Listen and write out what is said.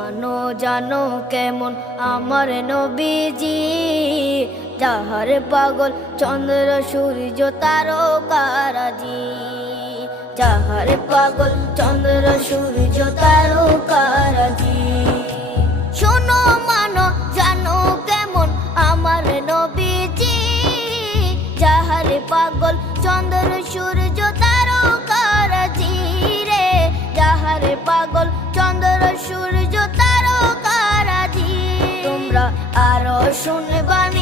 মানো জানো কেমন আমার নবীজি, যাহার পাগল চন্দ্র সূর্য তারকারাজি, যাহার পাগল চন্দ্র সূর্য তারকারাজি। শোনো মানো জানো কেমন আমার নবীজি, যাহার পাগল চন্দ্র সূর্য তারকারাজি রে, যাহার পাগল চন্দ্র সূর্য তারকারাজি। তোমরা আরো শুনবানি